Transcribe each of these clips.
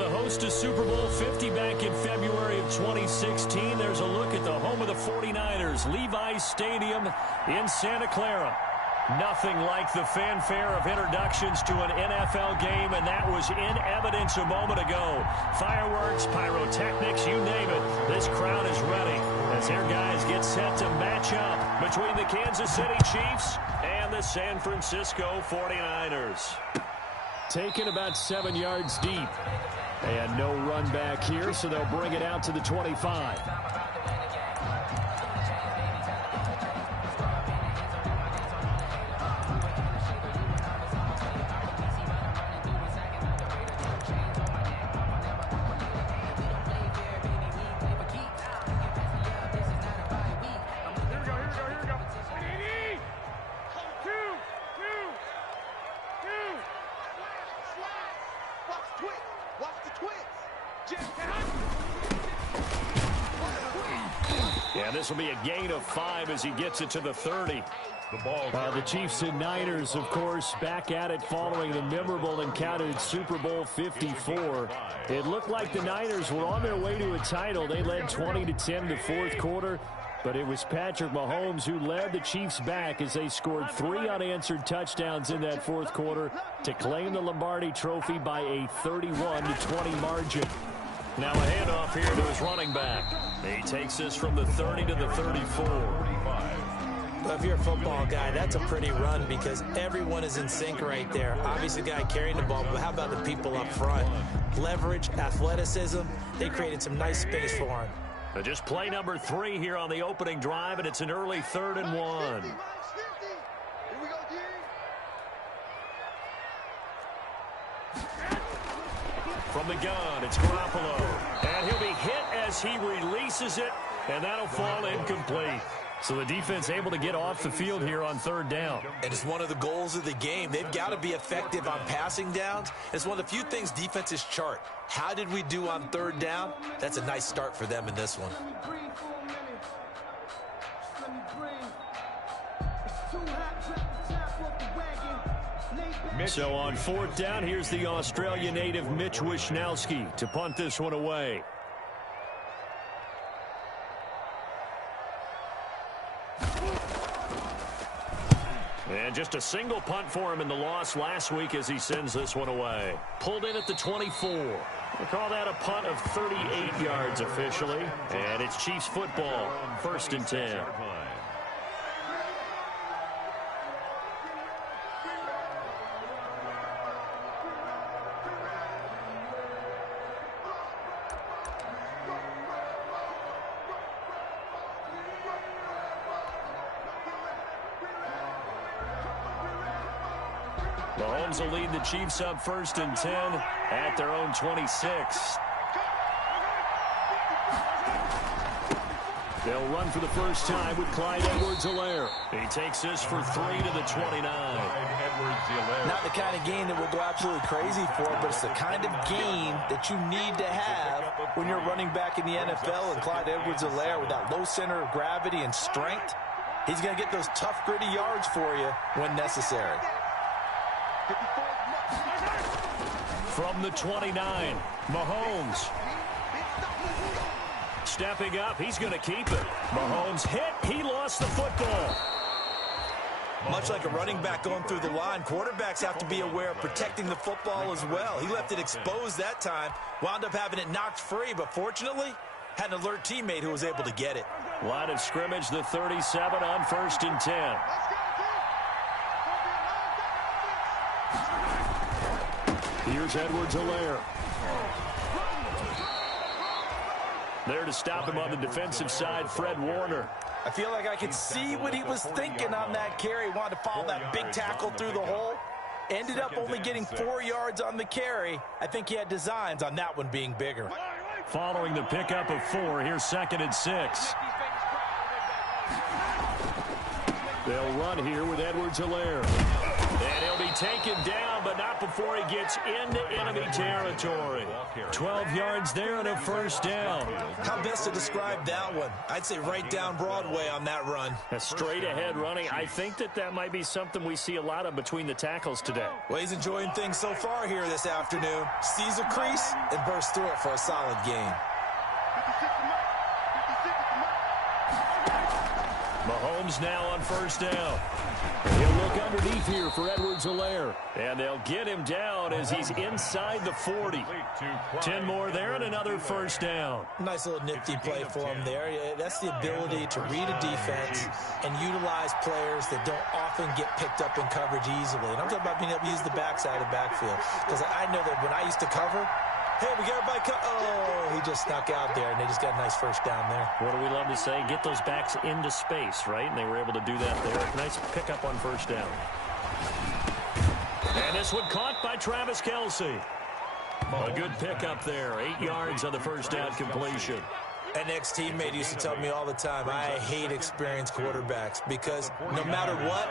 the host of Super Bowl 50 back in February of 2016, there's a look at the home of the 49ers, Levi's Stadium in Santa Clara. Nothing like the fanfare of introductions to an NFL game, and that was in evidence a moment ago. Fireworks, pyrotechnics, you name it. This crowd is ready as their guys get set to match up between the Kansas City Chiefs and the San Francisco 49ers. Taken about 7 yards deep. And no run back here, so they'll bring it out to the 25. Yeah, this will be a gain of 5 as he gets it to the 30. The Chiefs and Niners, of course, back at it following the memorable encounter in Super Bowl 54. It looked like the Niners were on their way to a title. They led 20-10 in the fourth quarter, but it was Patrick Mahomes who led the Chiefs back as they scored 3 unanswered touchdowns in that fourth quarter to claim the Lombardi Trophy by a 31-20 margin. Now a handoff here to his running back. He takes this from the 30 to the 34. Well, if you're a football guy, that's a pretty run because everyone is in sync right there. Obviously, the guy carrying the ball, but how about the people up front? Leverage, athleticism, they created some nice space for him. But just play number 3 here on the opening drive, and it's an early 3rd and 1. From the gun, it's Garoppolo. And he'll be hit as he releases it, and that'll fall incomplete. So the defense able to get off the field here on 3rd down. And it's one of the goals of the game. They've got to be effective on passing downs. It's one of the few things defenses chart. How did we do on 3rd down? That's a nice start for them in this one. So on 4th down, here's the Australia native Mitch Wishnowsky to punt this one away. And just a single punt for him in the loss last week as he sends this one away. Pulled in at the 24. We'll call that a punt of 38 yards officially. And it's Chiefs football, 1st and 10. Mahomes will lead the Chiefs up 1st and 10 at their own 26. They'll run for the first time with Clyde Edwards-Helaire. He takes this for 3 to the 29. Not the kind of game that we'll go absolutely crazy for, but it's the kind of game that you need to have when you're running back in the NFL. And Clyde Edwards-Helaire, with that low center of gravity and strength, he's going to get those tough, gritty yards for you when necessary. From the 29, Mahomes. Stepping up, he's going to keep it. Mahomes hit, he lost the football. Much like a running back going through the line, quarterbacks have to be aware of protecting the football as well. He left it exposed that time, wound up having it knocked free, but fortunately, had an alert teammate who was able to get it. Line of scrimmage, the 37 on 1st and 10. Here's Edwards-Helaire. There to stop him on the defensive side, Fred Warner. I feel like I could see what he was thinking on that carry. Wanted to follow that big tackle through the hole. Ended up only getting 4 yards on the carry. I think he had designs on that one being bigger. Following the pickup of 4, here's 2nd and 6. They'll run here with Edwards-Helaire. And he'll be taken down, but not before he gets into enemy territory. 12 yards there and a first down. How best to describe that one? I'd say right down Broadway on that run. A straight ahead running. I think that might be something we see a lot of between the tackles today. Well, he's enjoying things so far here this afternoon. Sees a crease and bursts through it for a solid gain. Mahomes now on first down. He'll look underneath here for Edwards-Helaire. And they'll get him down as he's inside the 40. 10 more there and another first down. Nice little nifty play for him there. That's the ability to read a defense and utilize players that don't often get picked up in coverage easily. And I'm talking about being able to use the backside of backfield. Because I know that when I used to cover, hey, we got everybody oh, he just snuck out there, and they just got a nice first down there. What do we love to say? Get those backs into space, right? And they were able to do that there. Nice pickup on first down. And this one caught by Travis Kelce. A good pickup there. 8 yards on the first down completion. An ex-teammate used to tell me all the time, I hate experienced quarterbacks because no matter what,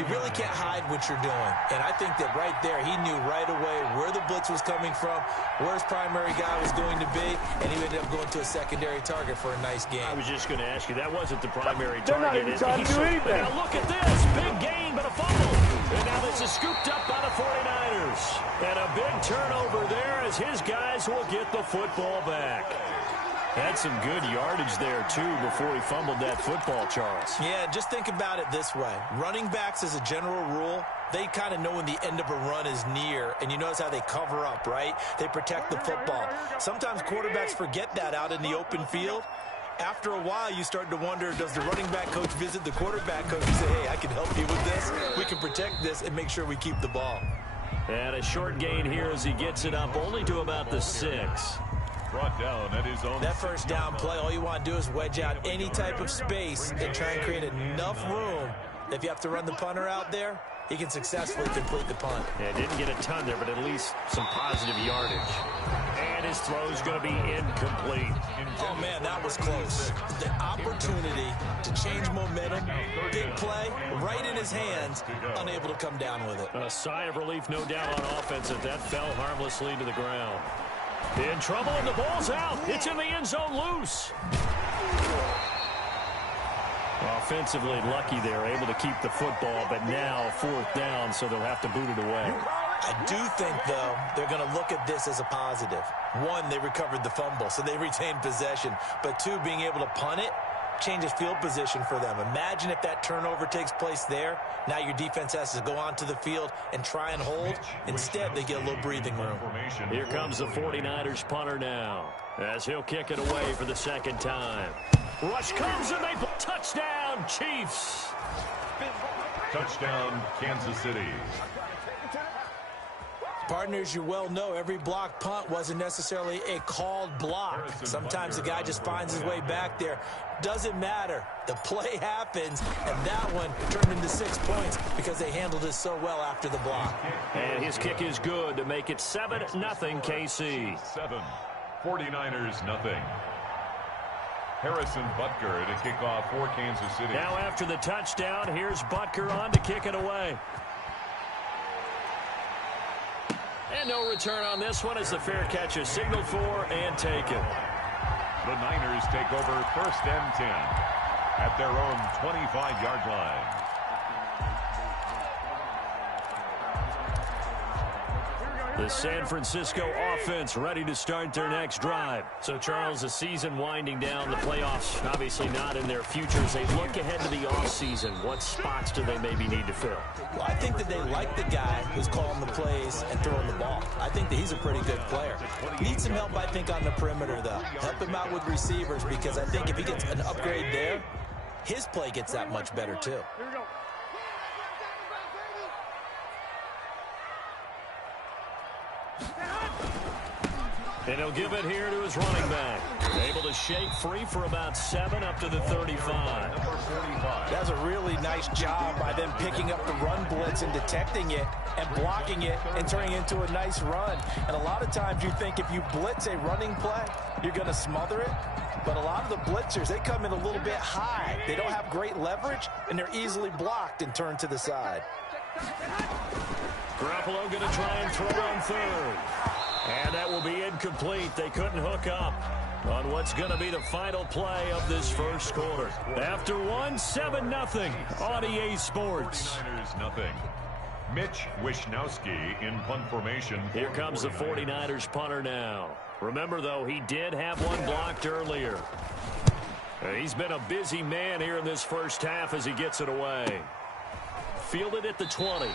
you really can't hide what you're doing. And I think that right there, he knew right away where the blitz was coming from, where his primary guy was going to be, and he ended up going to a secondary target for a nice gain. I was just going to ask you, that wasn't the primary target. They're not even trying to do anything. Now look at this. Big gain, but a fumble. And now this is scooped up by the 49ers. And a big turnover there as his guys will get the football back. Had some good yardage there, too, before he fumbled that football, Charles. Yeah, just think about it this way. Running backs, as a general rule, they kind of know when the end of a run is near, and you notice how they cover up, right? They protect the football. Sometimes quarterbacks forget that out in the open field. After a while, you start to wonder, does the running back coach visit the quarterback coach and say, hey, I can help you with this, we can protect this, and make sure we keep the ball. And a short gain here as he gets it up only to about the 6. Brought down at his own. That first down play, all you want to do is wedge out any type of space and try and create enough room. If you have to run the punter out there, he can successfully complete the punt. Yeah, didn't get a ton there, but at least some positive yardage. And his throw's going to be incomplete. Oh, man, that was close. The opportunity to change momentum, big play, right in his hands, unable to come down with it. A sigh of relief, no doubt, on offense, that fell harmlessly to the ground. In trouble, and the ball's out. It's in the end zone loose. Offensively lucky they're able to keep the football, but now 4th down, so they'll have to boot it away. I do think, though, they're going to look at this as a positive. One, they recovered the fumble, so they retained possession. But two, being able to punt it changes field position for them. Imagine if that turnover takes place there. Now your defense has to go onto the field and try and hold. Instead, they get a little breathing room. Here comes the 49ers punter now as he'll kick it away for the second time. Rush comes and they touchdown, Chiefs. Touchdown, Kansas City. Partners, you well know every block punt wasn't necessarily a called block. Sometimes the guy just finds his way back there. Doesn't matter. The play happens, and that one turned into 6 points because they handled it so well after the block. And his kick is good to make it 7-0 KC. 7, 49ers nothing. Harrison Butker to kick off for Kansas City. Now after the touchdown, here's Butker on to kick it away. And no return on this one as the fair catch is signaled for and taken. The Niners take over 1st and 10 at their own 25-yard line. The San Francisco offense ready to start their next drive. So, Charles, the season winding down, the playoffs obviously not in their future. As they look ahead to the offseason, what spots do they maybe need to fill? Well, I think that they like the guy who's calling the plays and throwing the ball. I think that he's a pretty good player. Needs some help, I think, on the perimeter, though. Help him out with receivers because I think if he gets an upgrade there, his play gets that much better, too. And he'll give it here to his running back. Able to shake free for about 7 up to the 35. That's a really nice job by them picking up the run blitz and detecting it and blocking it and turning it into a nice run. And a lot of times you think if you blitz a running play, you're going to smother it. But a lot of the blitzers, they come in a little bit high. They don't have great leverage, and they're easily blocked and turned to the side. Garoppolo going to try and throw on third. And that will be incomplete. They couldn't hook up on what's going to be the final play of this first quarter. After one, 7-0 on EA Sports. 49ers, Mitch Wishnowsky in punt formation. Here comes the 49ers punter now. Remember, though, he did have one blocked earlier. He's been a busy man here in this first half as he gets it away. Fielded at the 20.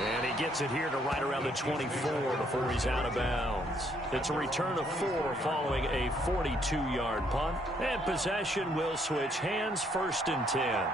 And he gets it here to right around the 24 before he's out of bounds. It's a return of 4 following a 42-yard punt. And possession will switch hands, 1st and 10.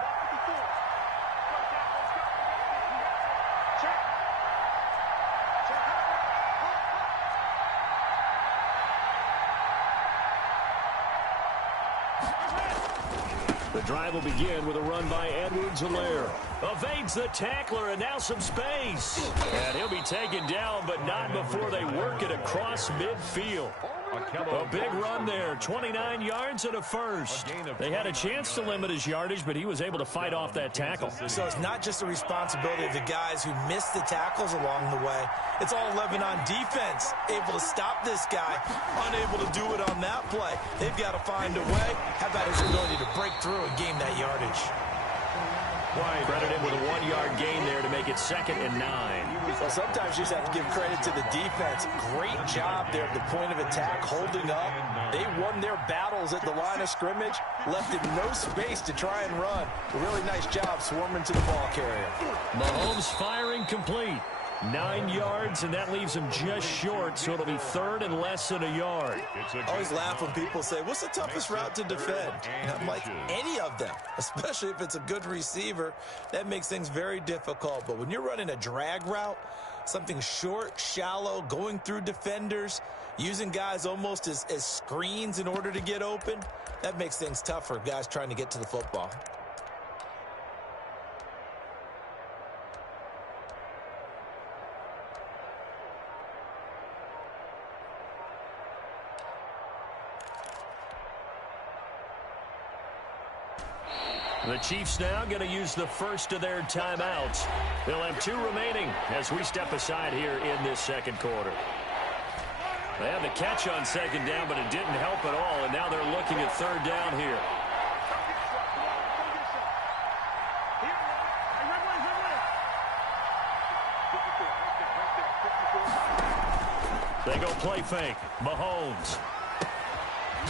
The drive will begin with a run by Edwards-Helaire. Evades the tackler, and now some space. And he'll be taken down, but not before they work it across midfield. A big run there, 29 yards and a first. They had a chance to limit his yardage, but he was able to fight off that tackle. So it's not just the responsibility of the guys who missed the tackles along the way. It's all 11 on defense, able to stop this guy, unable to do it on that play. They've got to find a way. How about his ability to break through and gain that yardage? Credit him with a 1-yard gain there to make it 2nd and 9. Well, sometimes you just have to give credit to the defense. Great job there at the point of attack, holding up. They won their battles at the line of scrimmage, left it no space to try and run. A really nice job swarming to the ball carrier. Mahomes firing complete. 9 yards, and that leaves him just short, so it'll be 3rd and less than a yard. I always laugh when people say, what's the toughest route to defend? And I'm like, any of them, especially if it's a good receiver. That makes things very difficult. But when you're running a drag route, something short, shallow, going through defenders, using guys almost as screens in order to get open, that makes things tough for guys trying to get to the football. The Chiefs now going to use the first of their timeouts. They'll have 2 remaining as we step aside here in this second quarter. They had the catch on 2nd down, but it didn't help at all, and now they're looking at 3rd down here. They go play fake. Mahomes.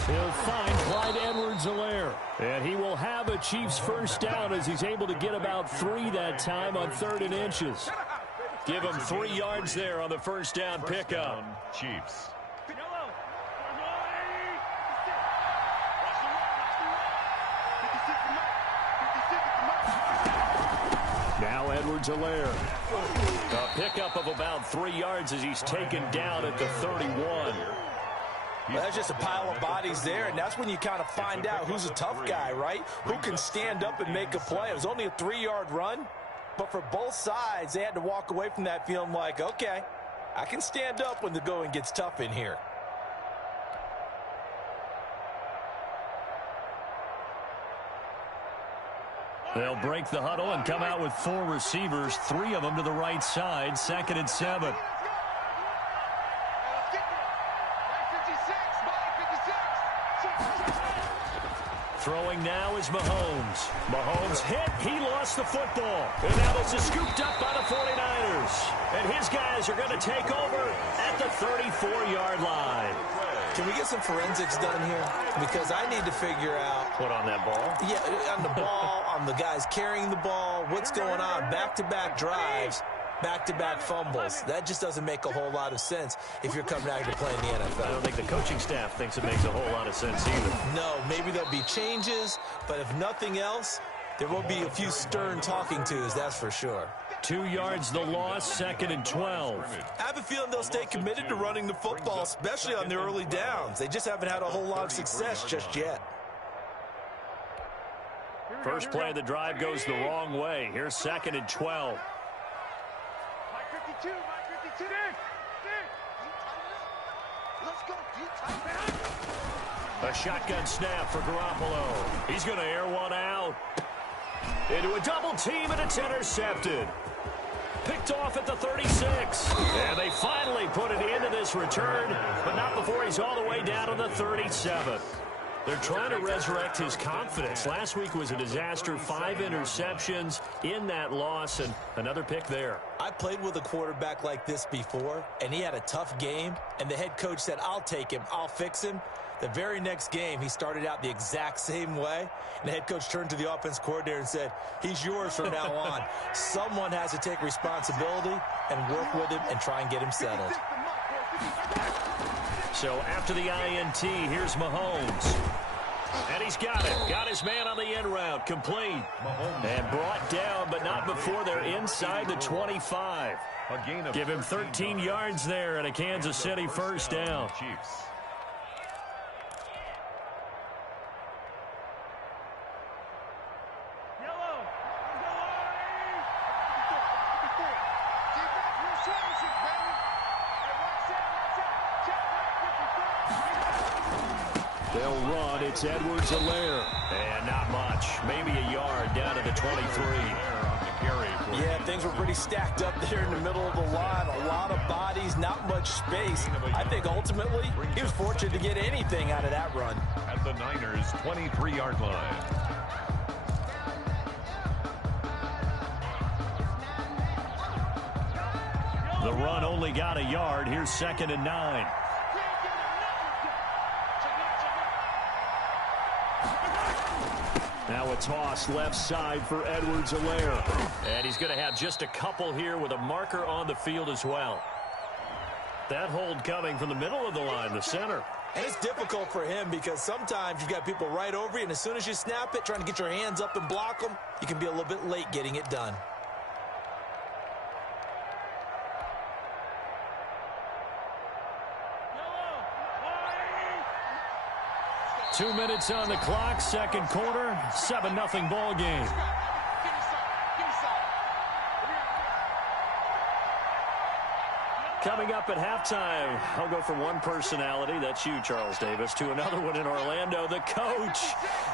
He'll find Clyde Edwards-Helaire. And he will have a Chiefs first down as he's able to get about 3 that time on 3rd and inches. Give him 3 yards there on the first down pickup. Chiefs. Now Edwards-Helaire. A pickup of about 3 yards as he's taken down at the 31. Well, that's just a pile of bodies there, and that's when you kind of find out who's a tough guy, right? Who can stand up and make a play. It was only a 3-yard run, but for both sides, they had to walk away from that feeling like, okay, I can stand up when the going gets tough in here. They'll break the huddle and come out with 4 receivers, 3 of them to the right side, 2nd and 7. Throwing now is Mahomes. Mahomes hit. He lost the football. And now this is scooped up by the 49ers. And his guys are going to take over at the 34-yard line. Can we get some forensics done here? Because I need to figure out... What, on that ball? Yeah, on the ball, on the guys carrying the ball, what's going on. Back-to-back drives, back-to-back fumbles. That just doesn't make a whole lot of sense if you're coming out here to play in the NFL. I don't think the coaching staff thinks it makes a whole lot of sense either. No, maybe there'll be changes, but if nothing else, there will be a few stern talking tos, that's for sure. 2 yards the loss, 2nd and 12. I have a feeling they'll stay committed to running the football, especially on the early downs. They just haven't had a whole lot of success just yet. First play of the drive goes the wrong way. Here's 2nd and 12. A shotgun snap for Garoppolo. He's going to air one out. Into a double team, and it's intercepted. Picked off at the 36. And they finally put it into this return, but not before he's all the way down to the 37. They're trying to resurrect his confidence. Last week was a disaster. 5 interceptions in that loss, and another pick there. I played with a quarterback like this before, and he had a tough game, and the head coach said, I'll take him, I'll fix him. The very next game, he started out the exact same way, and the head coach turned to the offense coordinator and said, he's yours from now on. Someone has to take responsibility and work with him and try and get him settled. So after the INT, here's Mahomes. And he's got it. Got his man on the end route. Complete. And brought down, but not before they're inside the 25. Give him 13 yards there and a Kansas City first down. They'll run. It's Edwards-Helaire. And not much. Maybe a yard down to the 23. Yeah, things were pretty stacked up there in the middle of the line. A lot of bodies, not much space. I think ultimately he was fortunate to get anything out of that run. At the Niners' 23-yard line. The run only got a yard. Here's 2nd and 9. Now a toss left side for Edwards-Helaire. And he's going to have just a couple here with a marker on the field as well. That hold coming from the middle of the line, the center. And it's difficult for him because sometimes you've got people right over you, and as soon as you snap it, trying to get your hands up and block them, you can be a little bit late getting it done. 2 minutes on the clock, second quarter, 7-0 ball game. Coming up at halftime, I'll go from one personality, that's you, Charles Davis, to another one in Orlando, the coach.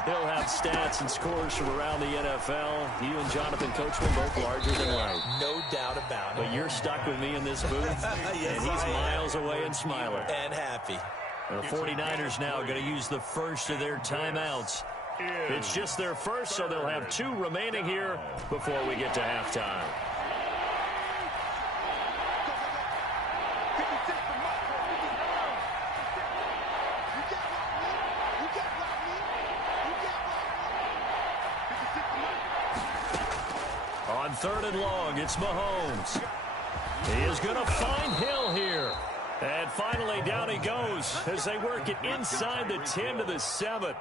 He'll have stats and scores from around the NFL. You and Jonathan Coachman both larger than life. No doubt about it. But you're stuck with me in this booth, yes, and he's miles away and smiling. And happy. The 49ers now going to use the first of their timeouts. It's just their first, so they'll have 2 remaining here before we get to halftime. On 3rd and long, it's Mahomes. He is going to find Hill here. And finally, down he goes as they work it inside the 10 to the 7.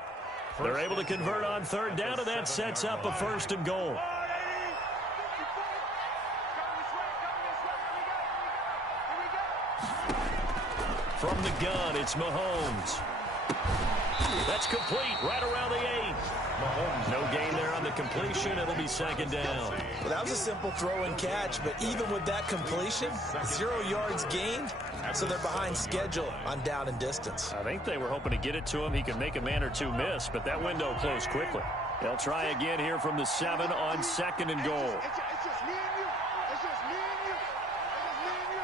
They're able to convert on 3rd down, and that sets up a 1st and goal. From the gun, it's Mahomes. That's complete right around the 8. No gain there on the completion. It'll be 2nd down. Well, that was a simple throw and catch, but even with that completion, 0 yards gained, so they're behind schedule on down and distance. I think they were hoping to get it to him. He could make a man or 2 miss, but that window closed quickly. They'll try again here from the 7 on 2nd and goal. It's just me and you. It's just me and you. It's just me and you.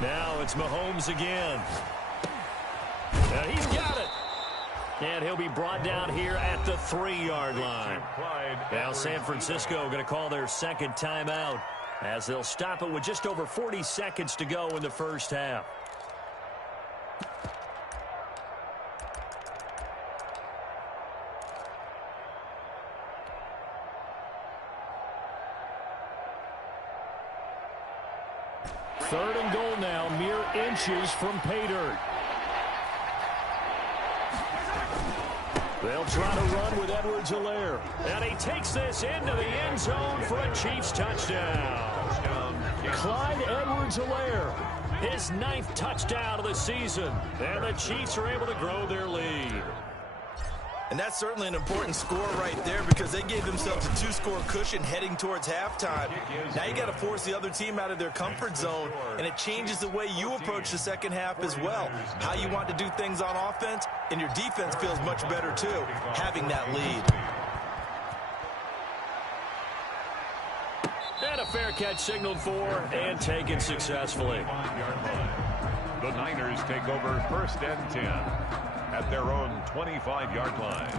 Now it's Mahomes again. Now he's got it. And he'll be brought down here at the 3-yard line. Now San Francisco going to call their 2nd timeout as they'll stop it with just over 40 seconds to go in the first half. Third and goal now, mere inches from pay dirt. They'll try to run with Edwards-Helaire. And he takes this into the end zone for a Chiefs touchdown. Clyde Edwards-Helaire, his 9th touchdown of the season. And the Chiefs are able to grow their lead. And that's certainly an important score right there because they gave themselves a 2-score cushion heading towards halftime. Now you got to force the other team out of their comfort zone, and it changes the way you approach the second half as well. How you want to do things on offense, and your defense feels much better too, having that lead. And a fair catch signaled for and taken successfully. The Niners take over 1st and 10 at their own 25-yard line.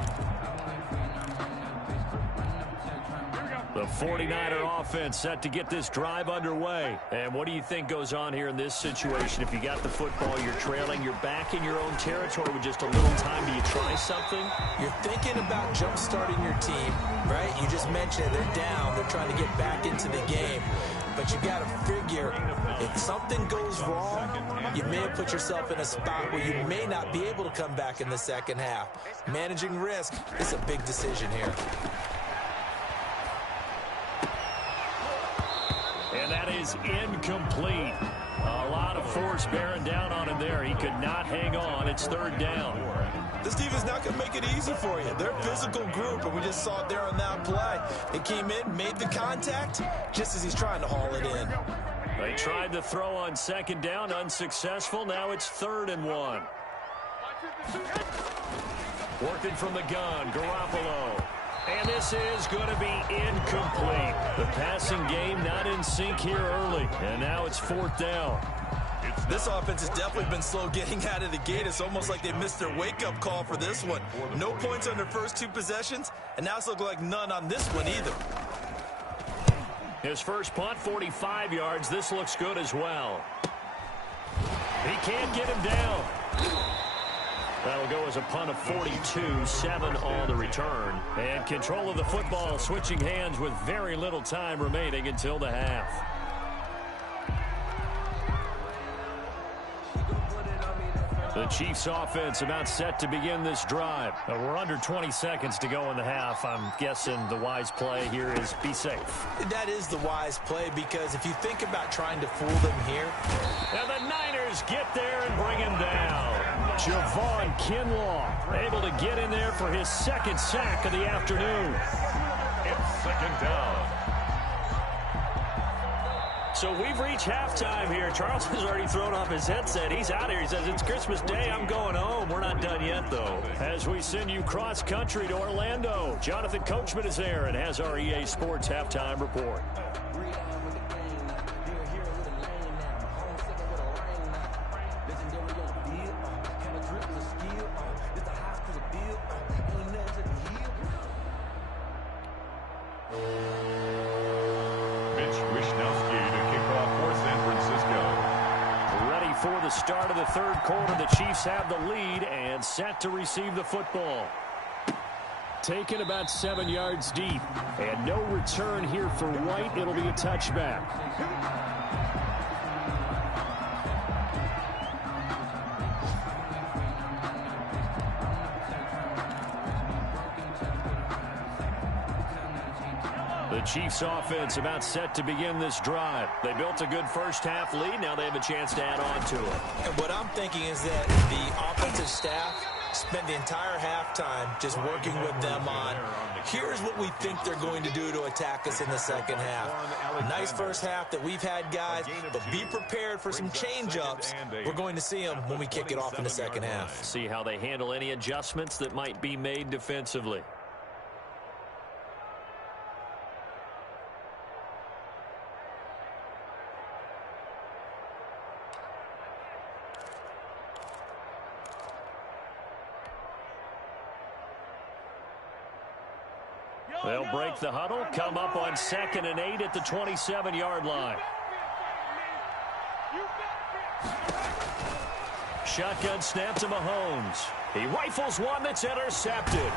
The 49er offense set to get this drive underway. And what do you think goes on here in this situation? If you got the football, you're trailing, you're back in your own territory with just a little time. Do you try something? You're thinking about jump-starting your team, right? You just mentioned they're down. They're trying to get back into the game. But you got to figure if something goes wrong, you may have put yourself in a spot where you may not be able to come back in the second half. Managing risk is a big decision here. And that is incomplete. A lot of force bearing down on him there. He could not hang on. It's 3rd down. This defense not going to make it easy for you. They're a physical group, and we just saw it there on that play. They came in, made the contact, just as he's trying to haul it in. They tried to throw on 2nd down, unsuccessful. Now it's 3rd and 1. Working from the gun, Garoppolo. And this is going to be incomplete. The passing game not in sync here early. And now it's 4th down. This offense has definitely been slow getting out of the gate. It's almost like they missed their wake-up call for this one. No points on their first 2 possessions, and now it's looking like none on this one either. His first punt, 45 yards. This looks good as well. He can't get him down. That'll go as a punt of 42, 7 on the return. And control of the football switching hands with very little time remaining until the half. The Chiefs offense about set to begin this drive. We're under 20 seconds to go in the half. I'm guessing the wise play here is be safe. That is the wise play because if you think about trying to fool them here. And the Niners get there and bring him down. Javon Kinlaw able to get in there for his 2nd sack of the afternoon. It's 2nd down. So we've reached halftime here. Charles has already thrown off his headset. He's out here. He says, it's Christmas Day. I'm going home. We're not done yet, though. As we send you cross-country to Orlando, Jonathan Coachman is there and has our EA Sports halftime report. Start of the 3rd quarter, the Chiefs have the lead and set to receive the football. Taken about 7 yards deep, and no return here for White. It'll be a touchback. The Chiefs offense about set to begin this drive. They built a good first half lead. Now they have a chance to add on to it. And what I'm thinking is that the offensive staff spent the entire halftime just working with them on, here's what we think they're going to do to attack us in the second half. Nice first half that we've had, guys, but be prepared for some change-ups. We're going to see them when we kick it off in the second half. See how they handle any adjustments that might be made defensively. They'll break the huddle, come up on 2nd and 8 at the 27-yard line. Shotgun snap to Mahomes. He rifles one that's intercepted.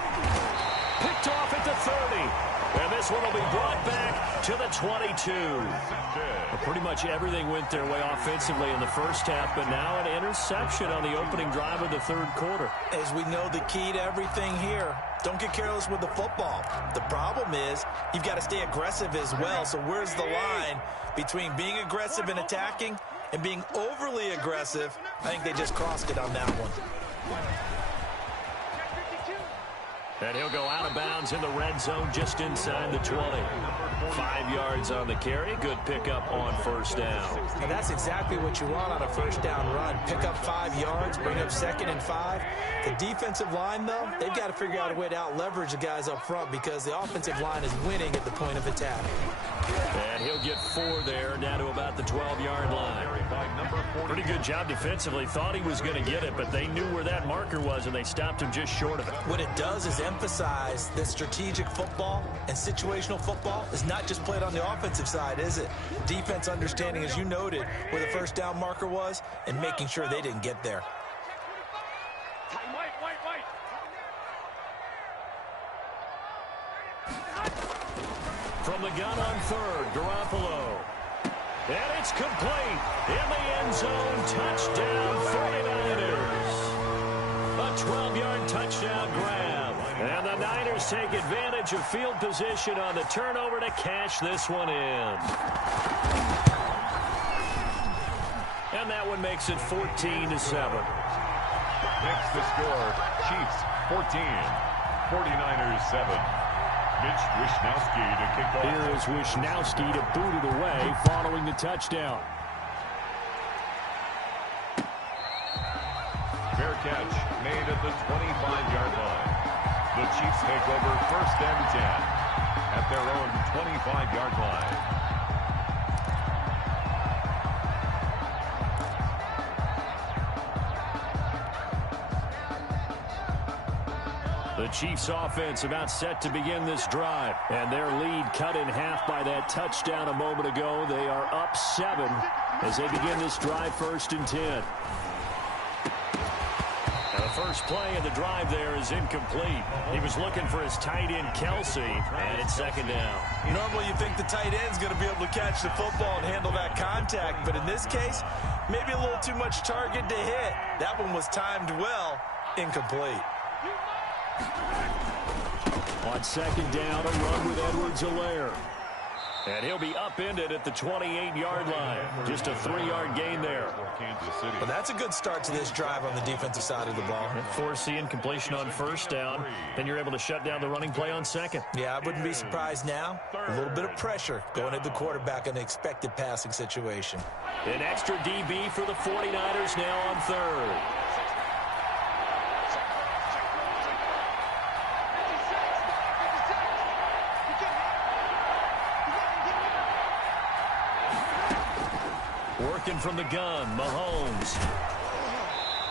Picked off at the 30. And this one will be brought back to the 22. Well, pretty much everything went their way offensively in the first half, but now an interception on the opening drive of the 3rd quarter. As we know, the key to everything here, don't get careless with the football. The problem is you've got to stay aggressive as well. So where's the line between being aggressive and attacking and being overly aggressive? I think they just crossed it on that one. And he'll go out of bounds in the red zone just inside the 20. 5 yards on the carry. Good pickup on first down. And that's exactly what you want on a first down run. Pick up 5 yards, bring up 2nd and 5. The defensive line, though, they've got to figure out a way to out-leverage the guys up front because the offensive line is winning at the point of attack. And he'll get 4 there, down to about the 12-yard line. Pretty good job defensively. Thought he was going to get it, but they knew where that marker was, and they stopped him just short of it. What it does is emphasize that strategic football and situational football is not just played on the offensive side, is it? Defense understanding, as you noted, where the first down marker was and making sure they didn't get there. From the gun on 3rd, Garoppolo. And it's complete. In the end zone, touchdown 49ers. A 12-yard touchdown grab. And the Niners take advantage of field position on the turnover to cash this one in. And that one makes it 14-7. Next the score, Chiefs 14, 49ers 7. Mitch Wishnowsky to kick off. Here is Wishnowsky to boot it away following the touchdown. Fair catch made at the 25-yard line. The Chiefs take over 1st and 10 at their own 25-yard line. The Chiefs offense about set to begin this drive, and their lead cut in half by that touchdown a moment ago. They are up 7 as they begin this drive 1st and 10. Now the first play of the drive there is incomplete. He was looking for his tight end, Kelsey, and it's 2nd down. Normally you think the tight end's going to be able to catch the football and handle that contact, but in this case, maybe a little too much target to hit. That one was timed well, incomplete. On 2nd down, a run with Edwards-Helaire. And he'll be upended at the 28-yard line. Just a 3-yard gain there. Well, that's a good start to this drive on the defensive side of the ball. Force the incompletion on 1st down. Then you're able to shut down the running play on 2nd. Yeah, I wouldn't be surprised now. A little bit of pressure going at the quarterback in an expected passing situation. An extra DB for the 49ers now on 3rd. Working from the gun, Mahomes.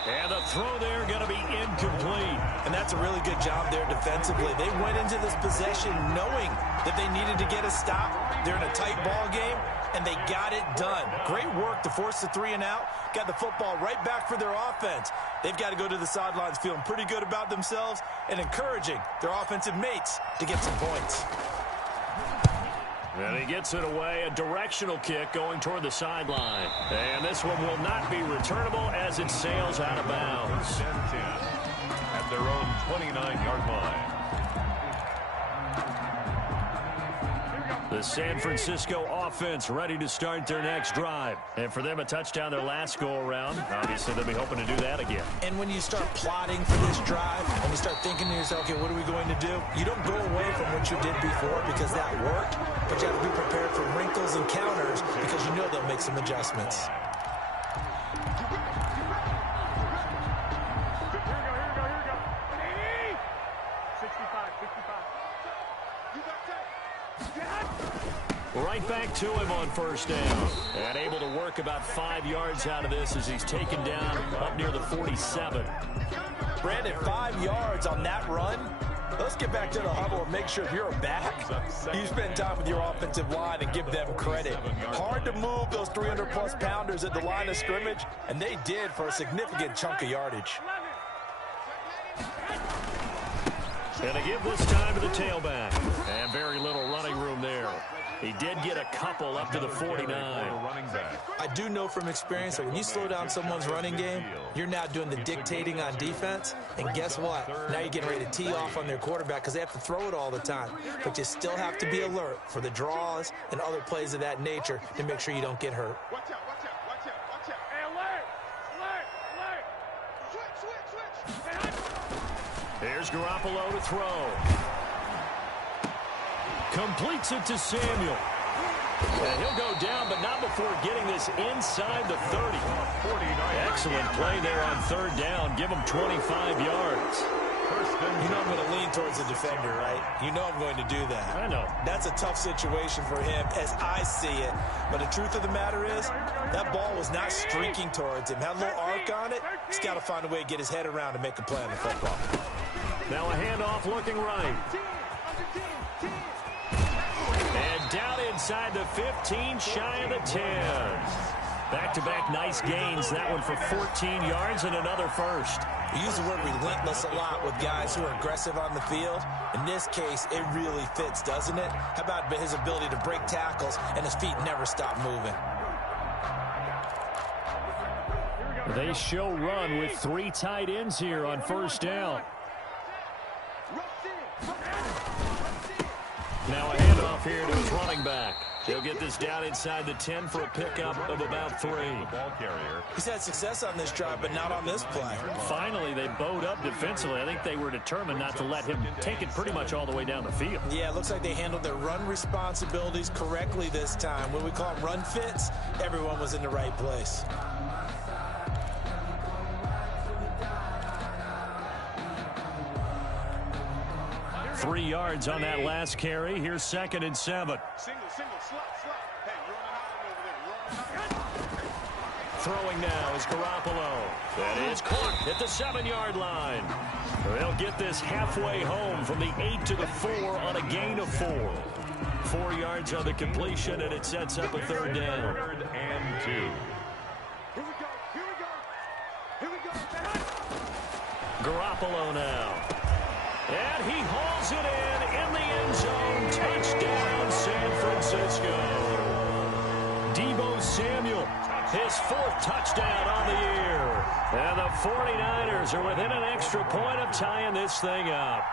And the throw there going to be incomplete. And that's a really good job there defensively. They went into this possession knowing that they needed to get a stop. They're in a tight ball game, and they got it done. Great work to force the 3 and out. Got the football right back for their offense. They've got to go to the sidelines feeling pretty good about themselves and encouraging their offensive mates to get some points. And he gets it away, a directional kick going toward the sideline. And this one will not be returnable as it sails out of bounds. 10 at their own 29-yard line. The San Francisco offense ready to start their next drive. And for them, a touchdown their last go-around. Obviously, they'll be hoping to do that again. And when you start plotting for this drive, when you start thinking to yourself, okay, what are we going to do? You don't go away from what you did before because that worked, but you have to be prepared for wrinkles and counters because you know they'll make some adjustments. Right back to him on 1st down. And able to work about 5 yards out of this as he's taken down up near the 47. Brandon, 5 yards on that run. Let's get back to the huddle and make sure you're back. You spend time with your offensive line and give them credit. Hard to move those 300-plus pounders at the line of scrimmage, and they did for a significant chunk of yardage. And they give this time to the tailback. And very little running room there. He did get a couple up to the 49. I do know from experience that when you slow down someone's running game, you're now doing the dictating on defense. And guess what? Now you're getting ready to tee off on their quarterback because they have to throw it all the time. But you still have to be alert for the draws and other plays of that nature to make sure you don't get hurt. Watch out, watch out, watch out, watch out. Hey, alert, alert, alert. Switch, switch, switch. Here's Garoppolo to throw. Completes it to Samuel. And he'll go down, but not before getting this inside the 30. Excellent play there on third down. Give him 25 yards. You know I'm going to lean towards the defender, right? You know I'm going to do that. I know. That's a tough situation for him as I see it. But the truth of the matter is, that ball was not streaking towards him. Had a little arc on it. He's got to find a way to get his head around and make a play on the football. Now a handoff looking right. And down inside the 15, shy of the 10. Back-to-back nice gains. That one for 14 yards and another first. We use the word relentless a lot with guys who are aggressive on the field. In this case, it really fits, doesn't it? How about his ability to break tackles and his feet never stop moving? They show run with 3 tight ends here on first down. Now a handoff here to his running back. He'll get this down inside the 10 for a pickup of about 3. Ball carrier. He's had success on this drive, but not on this play. Finally, they bowed up defensively. I think they were determined not to let him take it pretty much all the way down the field. Yeah, it looks like they handled their run responsibilities correctly this time. When we call them run fits, everyone was in the right place. Three yards on that last carry. Here's 2nd and 7. Single, slot. Hey, you're on the high over there. Throwing now is Garoppolo. That is caught at the 7-yard line. They'll get this halfway home from the 8 to the 4 on a gain of 4. 4 yards on the completion, and it sets up a third down. 3rd and 2. Here we go. Garoppolo now. And he hauls it in the end zone. Touchdown, San Francisco. Deebo Samuel, his 4th touchdown on the year. And the 49ers are within an extra point of tying this thing up.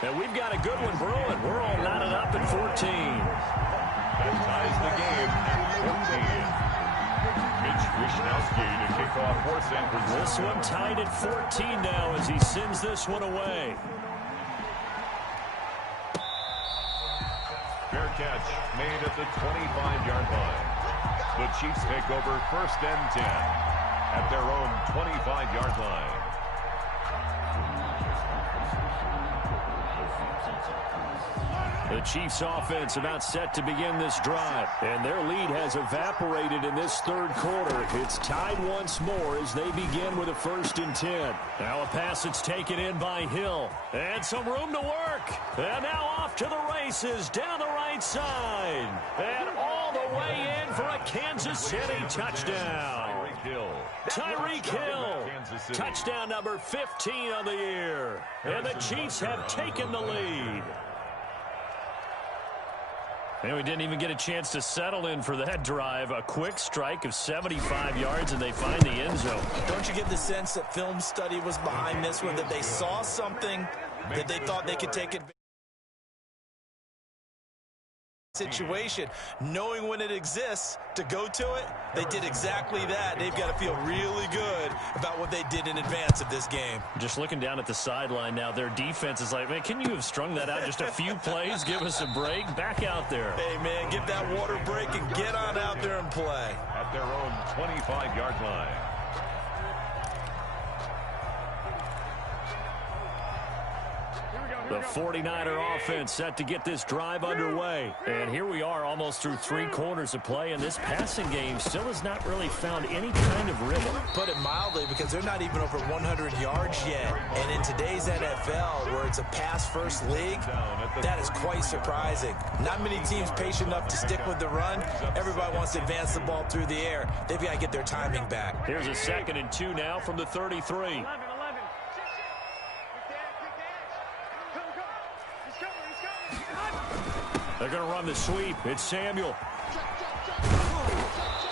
And we've got a good one brewing. We're all knotted up at 14. That ties the game at 14. Wishnowski to kick off for San Francisco. This one tied at 14 now as he sends this one away. Fair catch made at the 25-yard line. The Chiefs take over 1st and 10 at their own 25-yard line. The Chiefs offense about set to begin this drive, and their lead has evaporated in this 3rd quarter. It's tied once more as they begin with a 1st and 10. Now a pass that's taken in by Hill, and some room to work. And now off to the races down the right side, and all the way in for a Kansas City touchdown. Tyreek Hill, touchdown number 15 on the year, and the Chiefs have taken the lead. And we didn't even get a chance to settle in for that drive. A quick strike of 75 yards, and they find the end zone. Don't you get the sense that film study was behind this one, that they saw something that they thought they could take advantage situation, knowing when it exists to go to it? They did exactly that. They've got to feel really good about what they did in advance of this game. Just looking down at the sideline now, their defense is like, man, can you have strung that out just a few plays? Give us a break. Back out there. Hey, man, get that water break and get on out there and play. At their own 25-yard line. The 49er offense set to get this drive underway. And here we are almost through 3 quarters of play, and this passing game still has not really found any kind of rhythm. Put it mildly, because they're not even over 100 yards yet. And in today's NFL, where it's a pass-first league, that is quite surprising. Not many teams patient enough to stick with the run. Everybody wants to advance the ball through the air. They've got to get their timing back. Here's a 2nd and 2 now from the 33. They're going to run the sweep. It's Samuel.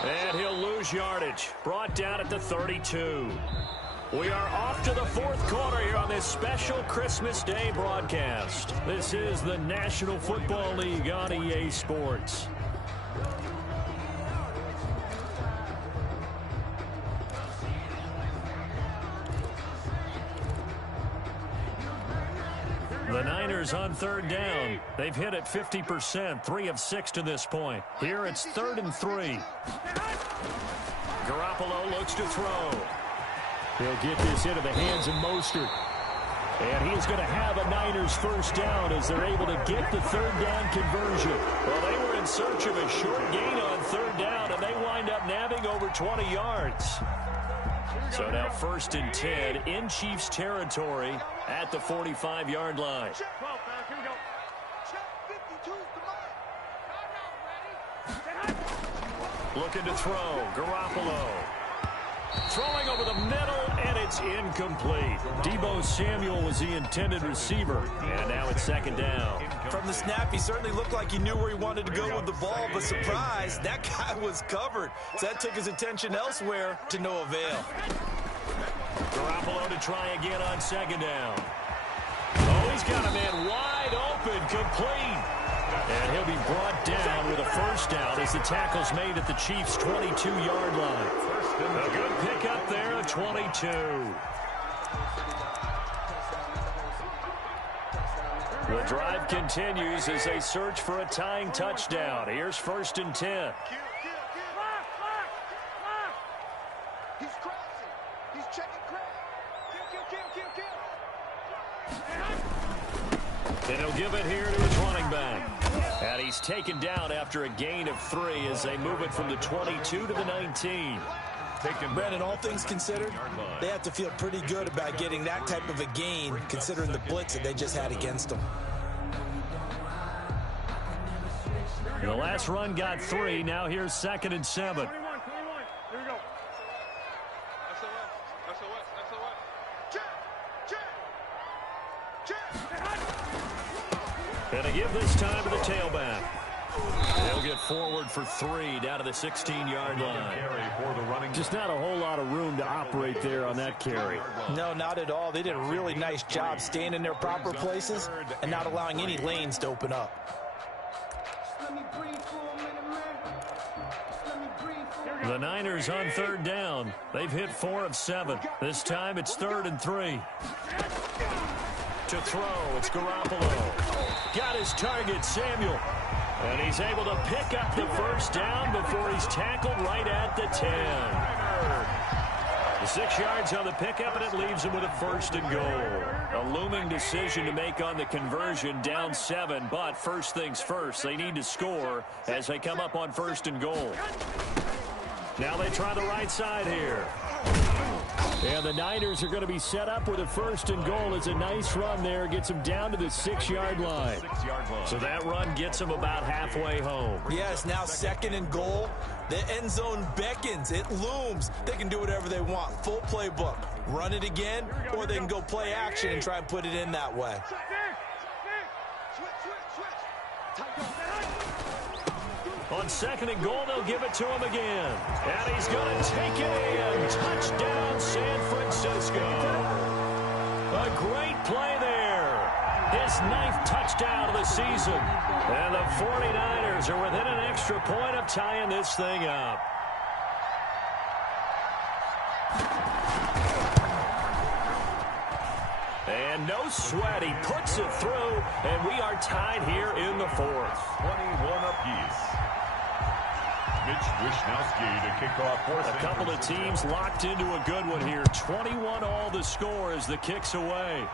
And he'll lose yardage. Brought down at the 32. We are off to the 4th quarter here on this special Christmas Day broadcast. This is the National Football League on EA Sports. The Niners on third down. They've hit it 50%, 3 of 6 to this point. Here it's 3rd and 3. Garoppolo looks to throw. He'll get this into the hands of Mostert. And he's going to have a Niners first down as they're able to get the third down conversion. Well, they were in search of a short gain on third down, and they wind up nabbing over 20 yards. So now 1st and 10 in Chiefs territory at the 45-yard line. Looking to throw. Garoppolo. Throwing over the middle, and it's incomplete. Deebo Samuel was the intended receiver, and now it's 2nd down. From the snap, he certainly looked like he knew where he wanted to go with the ball, but surprise, that guy was covered. So that took his attention elsewhere to no avail. Garoppolo to try again on 2nd down. Oh, he's got a man wide open, complete. And he'll be brought down with a first down as the tackle's made at the Chiefs' 22-yard line. A good pick up there at 22. The drive continues as they search for a tying touchdown. Here's 1st and 10. He's crossing. He's checking crack. And he'll give it here to his running back. And he's taken down after a gain of 3 as they move it from the 22 to the 19. Brandon, all things considered, they have to feel pretty good about getting that type of a gain considering the blitz that they just had against them. The last run got 3. Now here's 2nd and 7. Here we go. And a give this time to the tailback. They'll get forward for 3 down to the 16-yard line. Just not a whole lot of room to operate there on that carry. No, not at all. They did a really nice job staying in their proper places and not allowing any lanes to open up. The Niners on 3rd down. They've hit 4 of 7. This time it's 3rd and 3. To throw, it's Garoppolo. Got his target, Samuel. And he's able to pick up the first down before he's tackled right at the 10. 6 yards on the pickup, and it leaves him with a 1st and goal. A looming decision to make on the conversion, down 7, but first things first, they need to score as they come up on 1st and goal. Now they try the right side here. And the Niners are going to be set up with a 1st and goal. It's a nice run there. Gets them down to the 6-yard line. So that run gets them about halfway home. Yes, now 2nd and goal. The end zone beckons. It looms. They can do whatever they want. Full playbook. Run it again, or they can go play action and try and put it in that way. On 2nd and goal, they'll give it to him again. And he's going to take it in. Touchdown, San Francisco. A great play there. His 9th touchdown of the season. And the 49ers are within an extra point of tying this thing up. And no sweat. He puts it through, and we are tied here in the 4th. 21 apiece. Mitch Wishnowski to kick off. A couple of teams locked into a good one here. 21 all the score as the kick's away.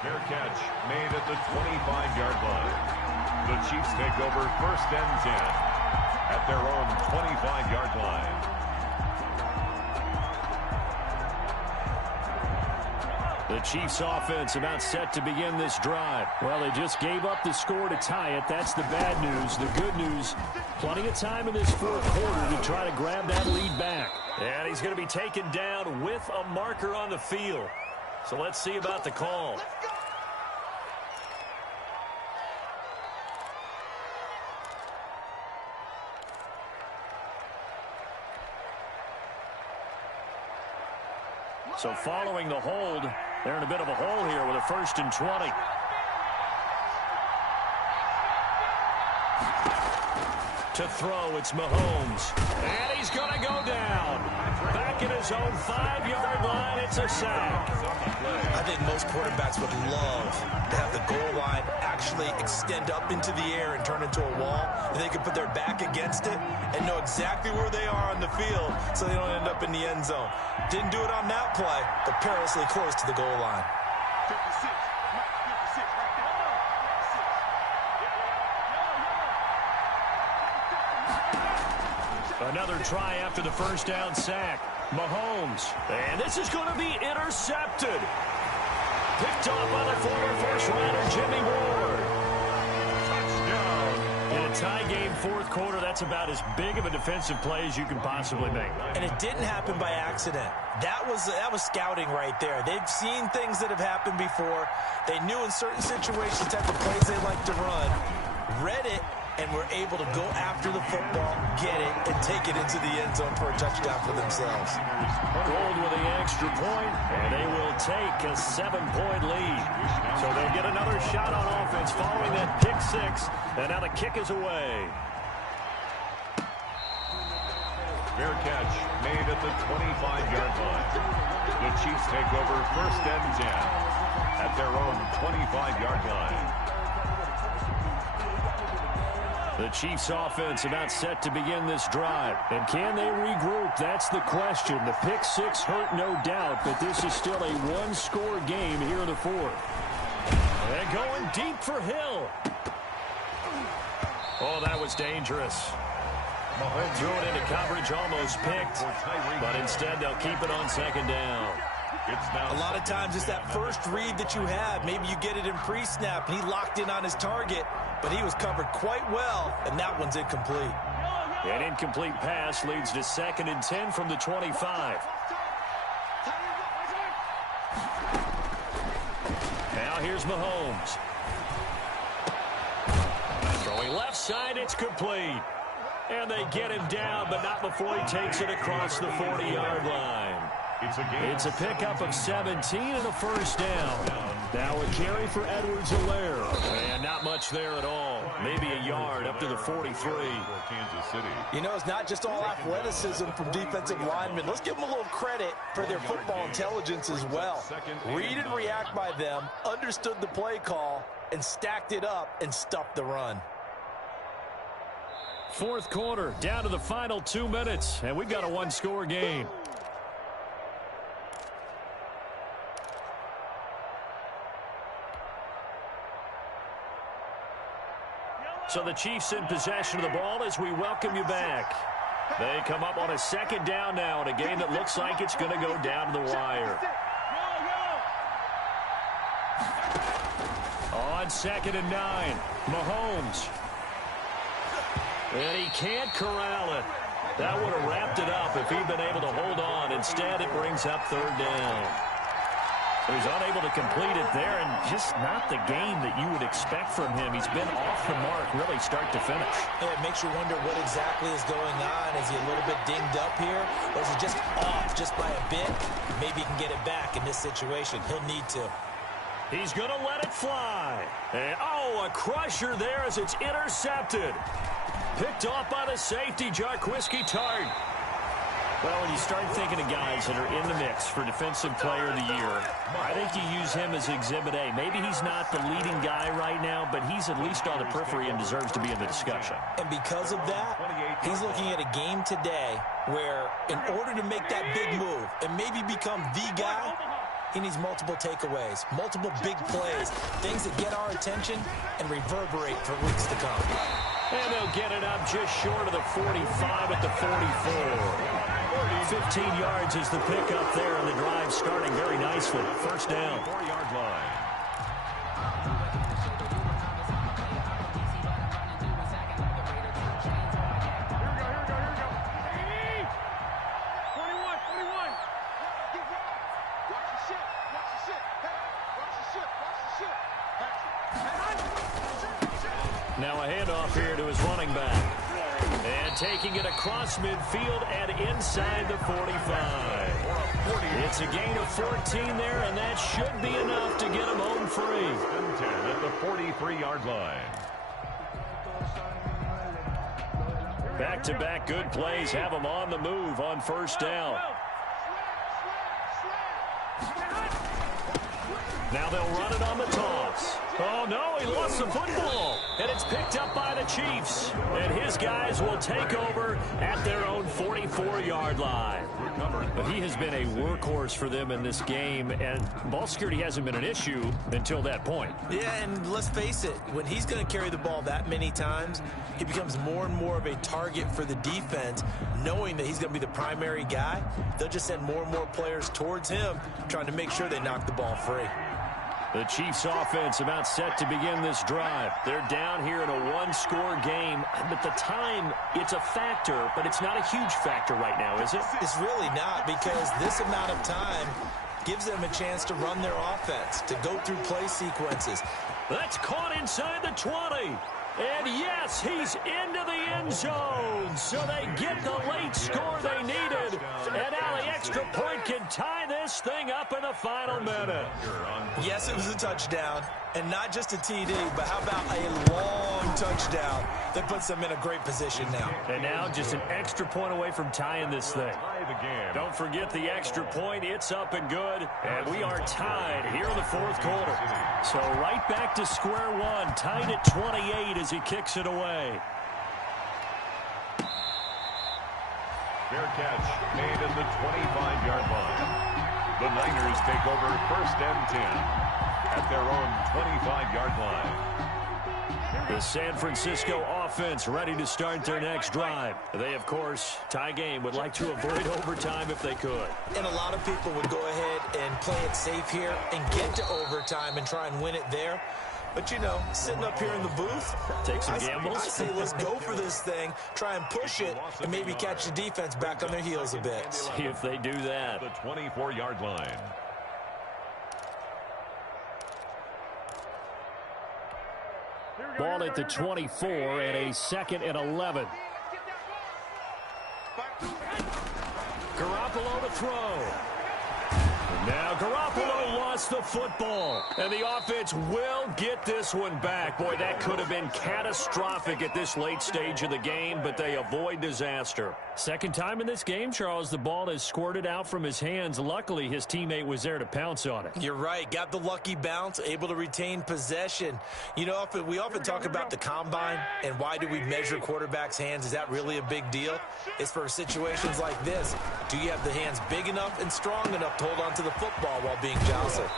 Fair catch made at the 25-yard line. The Chiefs take over 1st and 10 at their own 25-yard line. The Chiefs offense about set to begin this drive. Well, they just gave up the score to tie it. That's the bad news. The good news, plenty of time in this 4th quarter to try to grab that lead back. And he's going to be taken down with a marker on the field. So let's see about the call. So following the hold, they're in a bit of a hole here with a 1st and 20. To throw, it's Mahomes. And he's going to go down. Back back at his own 5-yard line. It's a sack. I think most quarterbacks would love to have the goal line actually extend up into the air and turn into a wall, and they can put their back against it and know exactly where they are on the field so they don't end up in the end zone. Didn't do it on that play, but perilously close to the goal line. 56 right there. Another try after the first down sack. Mahomes. And this is going to be intercepted. Picked off by the former first-rounder Jimmy Ward. Touchdown. In a tie game, fourth quarter, that's about as big of a defensive play as you can possibly make. And it didn't happen by accident. That was scouting right there. They've seen things that have happened before. They knew in certain situations the type of plays they like to run. Read it, and were able to go after the football, get it, and take it into the end zone for a touchdown for themselves. Gold with the extra point, and they will take a 7-point lead. So they'll get another shot on offense following that pick six, and now the kick is away. Fair catch made at the 25-yard line. The Chiefs take over first and 10 at their own 25-yard line. The Chiefs offense about set to begin this drive. And can they regroup? That's the question. The pick six hurt, no doubt, but this is still a one-score game here in the fourth. And going deep for Hill. Oh, that was dangerous. Threw it into coverage, almost picked, but instead they'll keep it on second down. A lot of times it's that first read that you have. Maybe you get it in pre-snap, and he locked in on his target, but he was covered quite well, and that one's incomplete. An incomplete pass leads to 2nd and 10 from the 25. Now here's Mahomes. Throwing left side, it's complete. And they get him down, but not before he takes it across the 40-yard line. It's a pickup of 17 and a first down. Now a carry for Edwards-Helaire. And not much there at all. Maybe a yard up to the 43. You know, it's not just all athleticism from defensive linemen. Let's give them a little credit for their football intelligence as well. Read and react by them, understood the play call, and stacked it up and stuffed the run. Fourth quarter, down to the final 2 minutes, and we've got a one-score game. So the Chiefs in possession of the ball as we welcome you back. They come up on a second down now in a game that looks like it's going to go down to the wire. On 2nd and 9, Mahomes. And he can't corral it. That would have wrapped it up if he'd been able to hold on. Instead, it brings up 3rd down. He's unable to complete it there, and just not the game that you would expect from him. He's been off the mark, really, start to finish. Yeah, it makes you wonder what exactly is going on. Is he a little bit dinged up here, or is he just off just by a bit? Maybe he can get it back in this situation. He'll need to. He's going to let it fly. And, oh, a crusher there as it's intercepted. Picked off by the safety, Jarquiski Tart. Well, when you start thinking of guys that are in the mix for Defensive Player of the Year, I think you use him as Exhibit A. Maybe he's not the leading guy right now, but he's at least on the periphery and deserves to be in the discussion. And because of that, he's looking at a game today where in order to make that big move and maybe become the guy, he needs multiple takeaways, multiple big plays, things that get our attention and reverberate for weeks to come. And they'll get it up just short of the 45 at the 44. 15 yards is the pickup there, and the drive starting very nicely. First down. 4-yard line. Now a handoff here to his running back. And taking it across midfield and inside the 45. It's a gain of 14 there, and that should be enough to get him home free. 10 at the 43-yard line. Back-to-back good plays have him on the move on first down. Now they'll run it on the toss. Oh, no, he lost the football. And it's picked up by the Chiefs. And his guys will take over at their own 44-yard line. But he has been a workhorse for them in this game, and ball security hasn't been an issue until that point. Yeah, and let's face it, when he's going to carry the ball that many times, he becomes more and more of a target for the defense, knowing that he's going to be the primary guy. They'll just send more and more players towards him, trying to make sure they knock the ball free. The Chiefs offense about set to begin this drive. They're down here in a one-score game, but the time, it's a factor, but it's not a huge factor right now, is it? It's really not, because this amount of time gives them a chance to run their offense, to go through play sequences. That's caught inside the 20. And yes, he's into the end zone. So they get the late score they needed. And now the extra point can tie this thing up in the final minute. Yes, it was a touchdown. And not just a TD, but how about a long touchdown that puts them in a great position now. And now just an extra point away from tying this thing. Don't forget the extra point. It's up and good. And we are tied here in the fourth quarter. So right back to square one, tied at 28 as he kicks it away. Fair catch made at the 25-yard line. The Niners take over first and 10 at their own 25-yard line. The San Francisco offense ready to start their next drive. They, of course, tie game, would like to avoid overtime if they could. And a lot of people would go ahead and play it safe here and get to overtime and try and win it there. But, you know, sitting up here in the booth, take some gambles. I say let's go for this thing, try and push it, and maybe catch the defense back on their heels a bit. See if they do that. The 24-yard line. Ball at the 24 and a 2nd and 11. Garoppolo to throw. Now Garoppolo lost the football, and the offense will get this one back. Boy, that could have been catastrophic at this late stage of the game, but they avoid disaster. Second time in this game, Charles, the ball has squirted out from his hands. Luckily, his teammate was there to pounce on it. You're right. Got the lucky bounce, able to retain possession. You know, we often talk about the combine and why do we measure quarterbacks' hands. Is that really a big deal? It's for situations like this. Do you have the hands big enough and strong enough to hold on to the football while being jostled?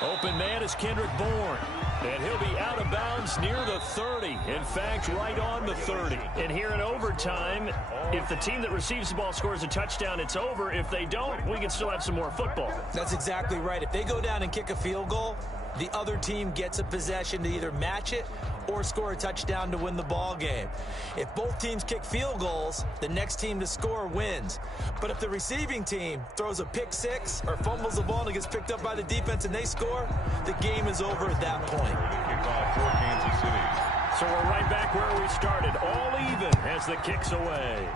Open man is Kendrick Bourne. And he'll be out of bounds near the 30. In fact, right on the 30. And here in overtime, if the team that receives the ball scores a touchdown, it's over. If they don't, we can still have some more football. That's exactly right. If they go down and kick a field goal, the other team gets a possession to either match it or score a touchdown to win the ball game. If both teams kick field goals, the next team to score wins. But if the receiving team throws a pick six or fumbles the ball and it gets picked up by the defense and they score, the game is over at that point. Kickoff for Kansas City. So we're right back where we started, all even as the kick's away.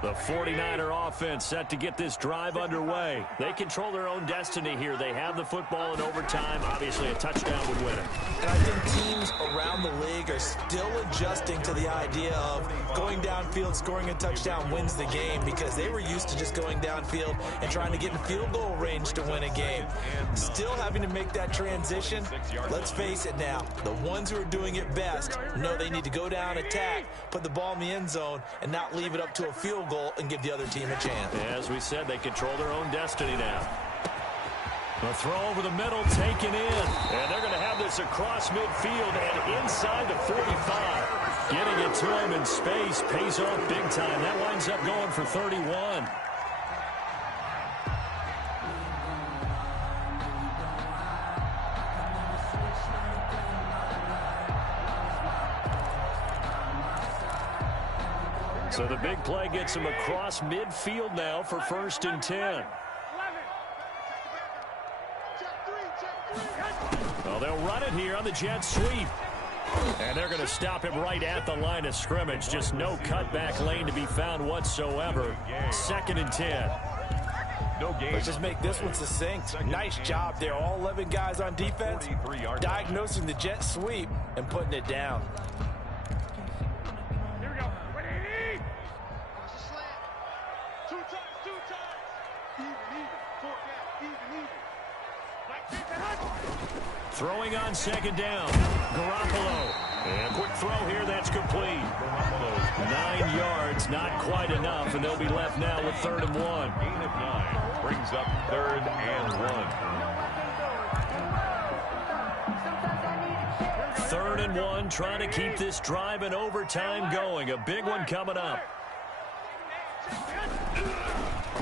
The 49er offense set to get this drive underway. They control their own destiny here. They have the football in overtime. Obviously, a touchdown would win it. And I think teams around the league are still adjusting to the idea of going downfield, scoring a touchdown wins the game, because they were used to just going downfield and trying to get in field goal range to win a game. Still having to make that transition. Let's face it now, the ones who are doing it best know they need to go down, attack, put the ball in the end zone, and not leave it up to a field goal and give the other team a chance. As we said, they control their own destiny now. A throw over the middle, taken in. And they're going to have this across midfield and inside the 45. Getting it to him in space pays off big time. That winds up going for 31. So the big play gets him across midfield now for 1st and 10. Well, they'll run it here on the jet sweep. And they're going to stop him right at the line of scrimmage. Just no cutback lane to be found whatsoever. 2nd and 10. No gain. Let's just make this one succinct. Nice job there. All 11 guys on defense diagnosing the jet sweep and putting it down. Here we go. Ready? Watch the slant. Two times. Even. Fourth down. Even. Throwing on 2nd down. Garoppolo. And quick throw here. That's complete. 9 yards, not quite enough, and they'll be left now with 3rd and 1. Gain of 9 brings up 3rd and 1. 3rd and 1, trying to keep this drive in overtime going. A big one coming up.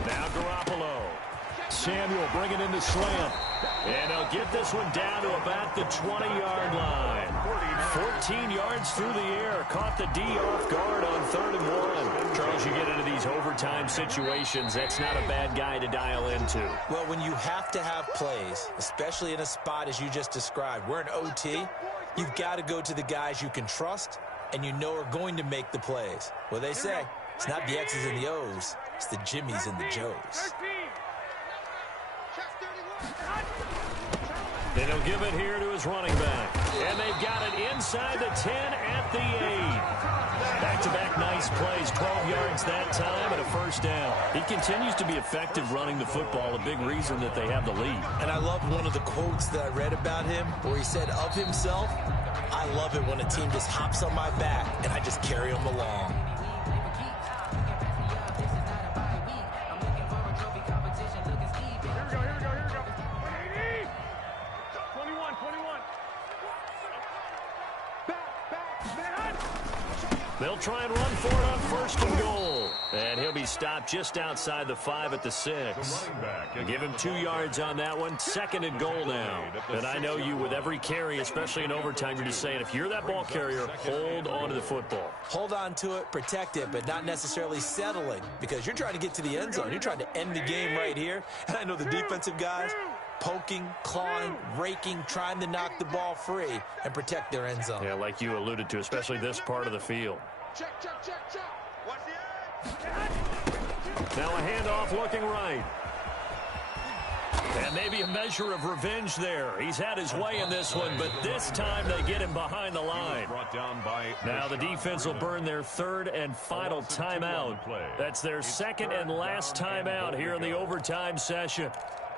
Now Garoppolo. Samuel bringing in the slant. And they'll get this one down to about the 20-yard line. 14 yards through the air. Caught the D off guard on 3rd and 1. Charles, you get into these overtime situations, that's not a bad guy to dial into. Well, when you have to have plays, especially in a spot as you just described, we're in OT, you've got to go to the guys you can trust and you know are going to make the plays. Well, they say it's not the X's and the O's, it's the Jimmies and the Joes. Then he'll give it here to his running back. And they've got it inside the 10 at the 8. Back-to-back nice plays, 12 yards that time and a 1st down. He continues to be effective running the football, a big reason that they have the lead. And I love one of the quotes that I read about him where he said of himself, I love it when a team just hops on my back and I just carry them along. They'll try and run for it on 1st and goal. And he'll be stopped just outside the 5 at the 6. Give him 2 yards on that one. 2nd and goal now. And I know you, with every carry, especially in overtime, you're just saying, if you're that ball carrier, hold on to the football. Hold on to it, protect it, but not necessarily settling, because you're trying to get to the end zone. You're trying to end the game right here. And I know the defensive guys poking, clawing, raking, trying to knock the ball free and protect their end zone. Yeah, like you alluded to, especially this part of the field. Check. Watch the edge. Now a handoff looking right. And maybe a measure of revenge there. He's had his way in this one, but this time they get him behind the line. Now the defense will burn their 3rd and final timeout. That's their 2nd and last timeout here in the overtime session.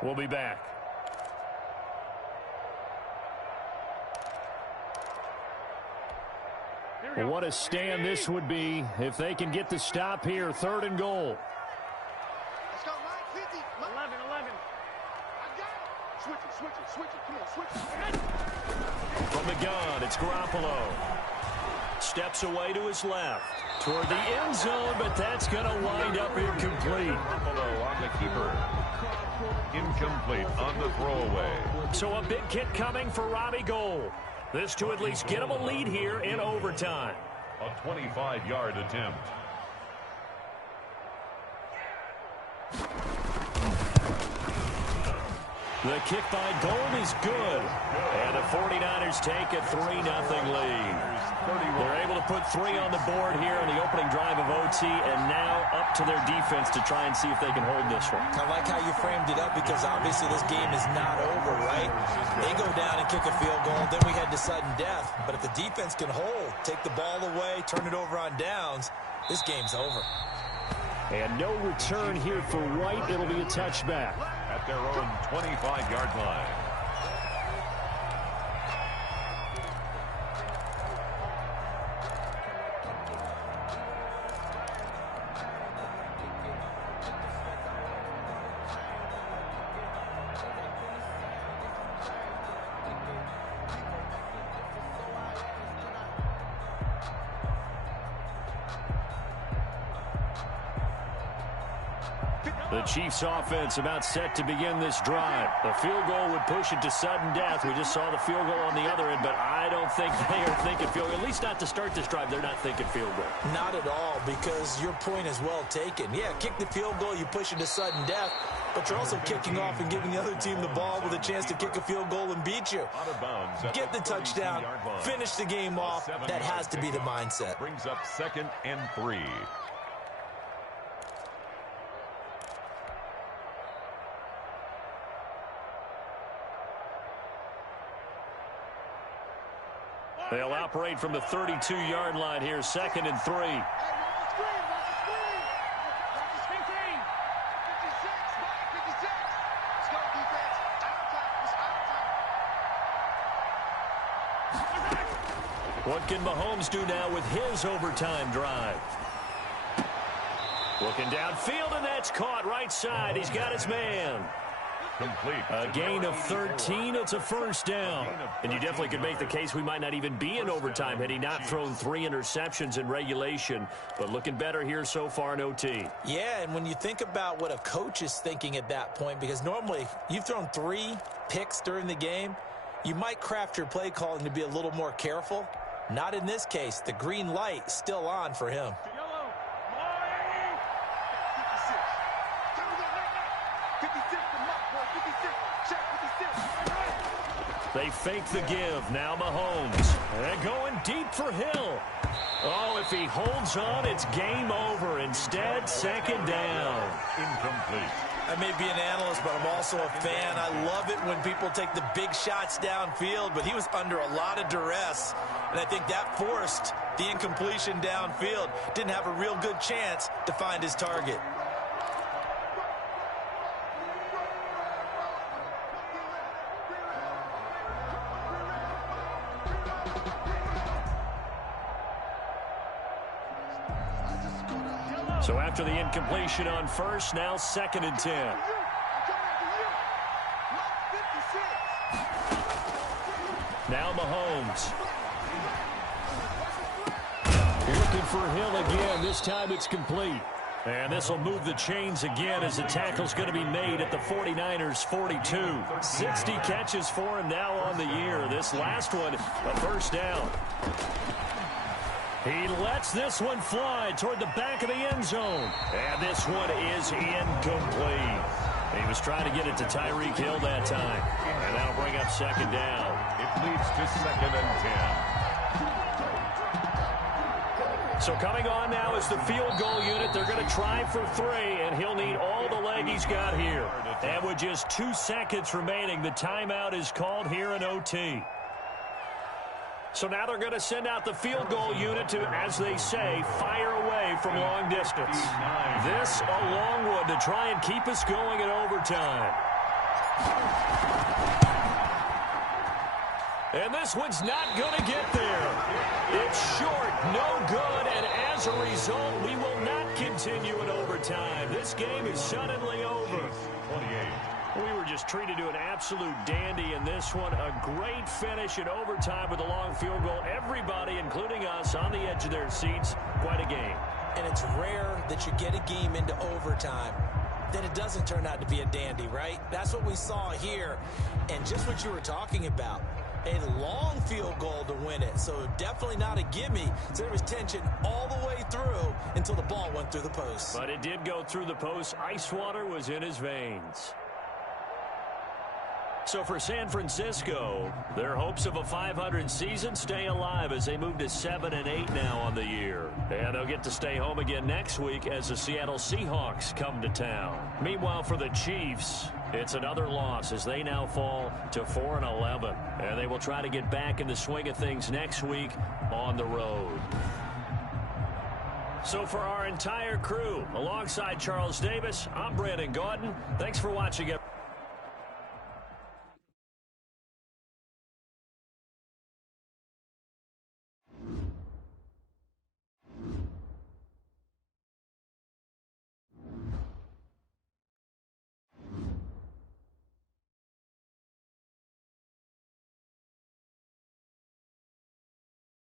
We'll be back. Well, what a stand this would be if they can get the stop here. 3rd and goal. Let's go, 950. 11. I got it. Switch it. Come on, switch it. From the gun, it's Garoppolo. Steps away to his left. Toward the end zone, but that's going to wind up incomplete. Garoppolo on the keeper. Incomplete on the throwaway. So a big kick coming for Robbie Gould. This to at least get him a lead here in overtime. A 25-yard attempt. The kick by Gould is good. And the 49ers take a 3-0 lead. They're able to put 3 on the board here in the opening drive of OT, and now up to their defense to try and see if they can hold this one. I like how you framed it up, because obviously this game is not over, right? They go down and kick a field goal, then we head to sudden death. But if the defense can hold, take the ball away, turn it over on downs, this game's over. And no return here for White. It'll be a touchback. At their own 25-yard line. The Chiefs offense about set to begin this drive. The field goal would push it to sudden death. We just saw the field goal on the other end, but I don't think they are thinking field goal. At least not to start this drive. They're not thinking field goal. Not at all, because your point is well taken. Yeah, kick the field goal, you push it to sudden death, but you're also kicking off and giving the other team the ball with a chance to kick a field goal and beat you. Get the touchdown, finish the game off. That has to be the mindset. Brings up 2nd and 3. They'll operate from the 32-yard line here, 2nd and 3. What can Mahomes do now with his overtime drive? Looking downfield, and that's caught right side. He's got his man. Complete. A gain of 13. It's a first down. And you definitely could make the case we might not even be in overtime had he not thrown 3 interceptions in regulation. But looking better here so far in OT. Yeah, and when you think about what a coach is thinking at that point, because normally you've thrown 3 picks during the game, you might craft your play calling to be a little more careful. Not in this case. The green light still on for him. They fake the give. Now Mahomes. And going deep for Hill. Oh, if he holds on, it's game over. Instead, 2nd down. Incomplete. I may be an analyst, but I'm also a fan. I love it when people take the big shots downfield, but he was under a lot of duress, and I think that forced the incompletion downfield. Didn't have a real good chance to find his target. So after the incompletion on first, now 2nd and 10. Now Mahomes. Looking for Hill again. This time it's complete. And this will move the chains again as the tackle's going to be made at the 49ers 42. 60 catches for him now on the year. This last one, a first down. He lets this one fly toward the back of the end zone. And this one is incomplete. He was trying to get it to Tyreek Hill that time. And that'll bring up 2nd down. It leads to 2nd and 10. So coming on now is the field goal unit. They're going to try for 3, and he'll need all the leg he's got here. And with just 2 seconds remaining, the timeout is called here in OT. So now they're going to send out the field goal unit to, as they say, fire away from long distance. This a long one to try and keep us going in overtime. And this one's not going to get there. It's short, no good, and as a result, we will not continue in overtime. This game is suddenly over. 28. We were just treated to an absolute dandy in this one. A great finish in overtime with a long field goal. Everybody, including us, on the edge of their seats. Quite a game. And it's rare that you get a game into overtime, then it doesn't turn out to be a dandy, right? That's what we saw here. And just what you were talking about, a long field goal to win it. So definitely not a gimme. So there was tension all the way through until the ball went through the post. But it did go through the post. Ice water was in his veins. So for San Francisco, their hopes of a 500 season stay alive as they move to 7-8 now on the year. And they'll get to stay home again next week as the Seattle Seahawks come to town. Meanwhile, for the Chiefs, it's another loss as they now fall to 4-11. And they will try to get back in the swing of things next week on the road. So for our entire crew, alongside Charles Davis, I'm Brandon Gaudin. Thanks for watching.